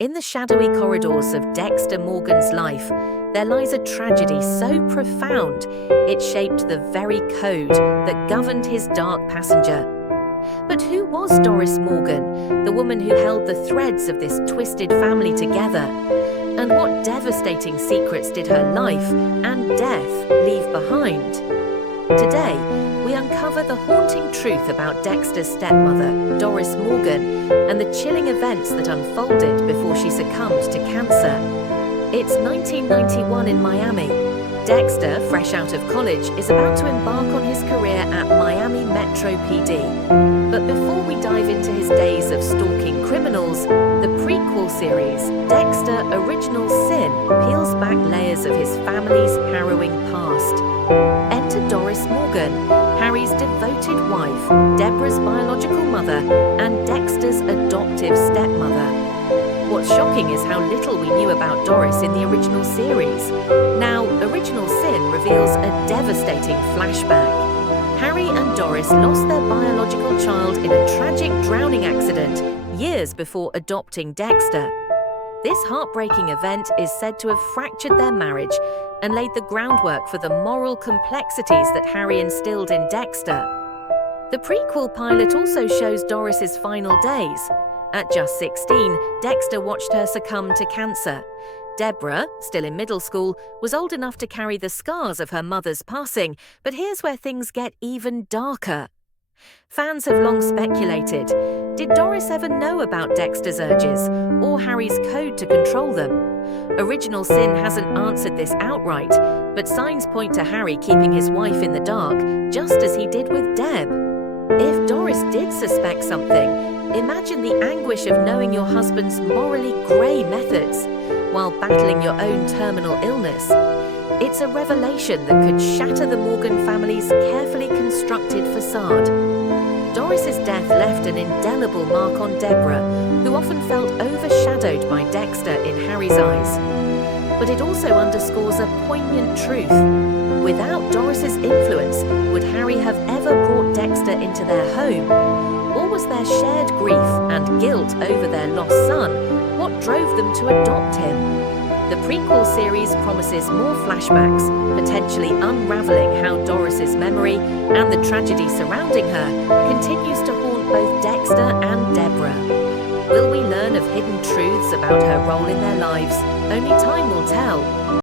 In the shadowy corridors of Dexter Morgan's life, there lies a tragedy so profound it shaped the very code that governed his dark passenger. But who was Doris Morgan, the woman who held the threads of this twisted family together? And what devastating secrets did her life and death leave behind? Today, we uncover the haunting truth about Dexter's stepmother, Doris Morgan, and the chilling events that unfolded before she succumbed to cancer. It's 1991 in Miami. Dexter, fresh out of college, is about to embark on his career at Miami Metro PD. But before we dive into his days of stalking criminals, the prequel series, Dexter Original Sin, peels back layers of his family's harrowing past. Enter Doris Morgan, Harry's devoted wife, Debra's biological mother, and Dexter's adoptive stepmother. What's shocking is how little we knew about Doris in the original series. Now, Original Sin reveals a devastating flashback. Harry and Doris lost their biological child in a tragic drowning accident years before adopting Dexter. This heartbreaking event is said to have fractured their marriage and laid the groundwork for the moral complexities that Harry instilled in Dexter. The prequel pilot also shows Doris's final days. At just 16, Dexter watched her succumb to cancer. Debra, still in middle school, was old enough to carry the scars of her mother's passing, but here's where things get even darker. Fans have long speculated, did Doris ever know about Dexter's urges, or Harry's code to control them? Original Sin hasn't answered this outright, but signs point to Harry keeping his wife in the dark, just as he did with Deb. If Doris did suspect something, imagine the anguish of knowing your husband's morally grey methods while battling your own terminal illness. It's a revelation that could shatter the Morgan family's carefully constructed facade. Doris's death left an indelible mark on Debra, who often felt overshadowed by Dexter in Harry's eyes. But it also underscores a poignant truth. Without Doris's influence, would Harry have ever brought Dexter into their home? Or was their shared grief and guilt over their lost son what drove them to adopt him? The prequel series promises more flashbacks, potentially unraveling how Doris's memory and the tragedy surrounding her continues to haunt both Dexter and Debra. Will we learn of hidden truths about her role in their lives? Only time will tell.